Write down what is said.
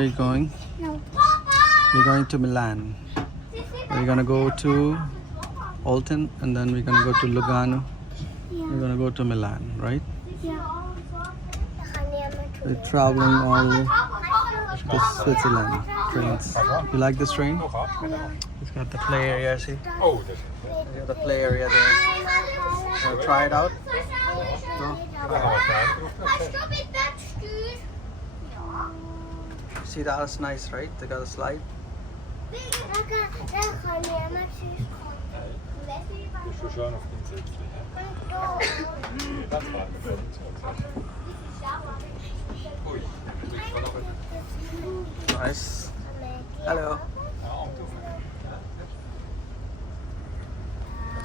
where you going? No. We're going to Milan. We're gonna go to Olten and then we're gonna go to Lugano. We're gonna go to Milan, right? Yeah. We're traveling all to Switzerland. Trains. You like this train? It's got the play area, see? Oh, You got the play area there. Wanna try it out? No? See, that's nice, right? They got a slide. das ist schon schön auf dem Sitz.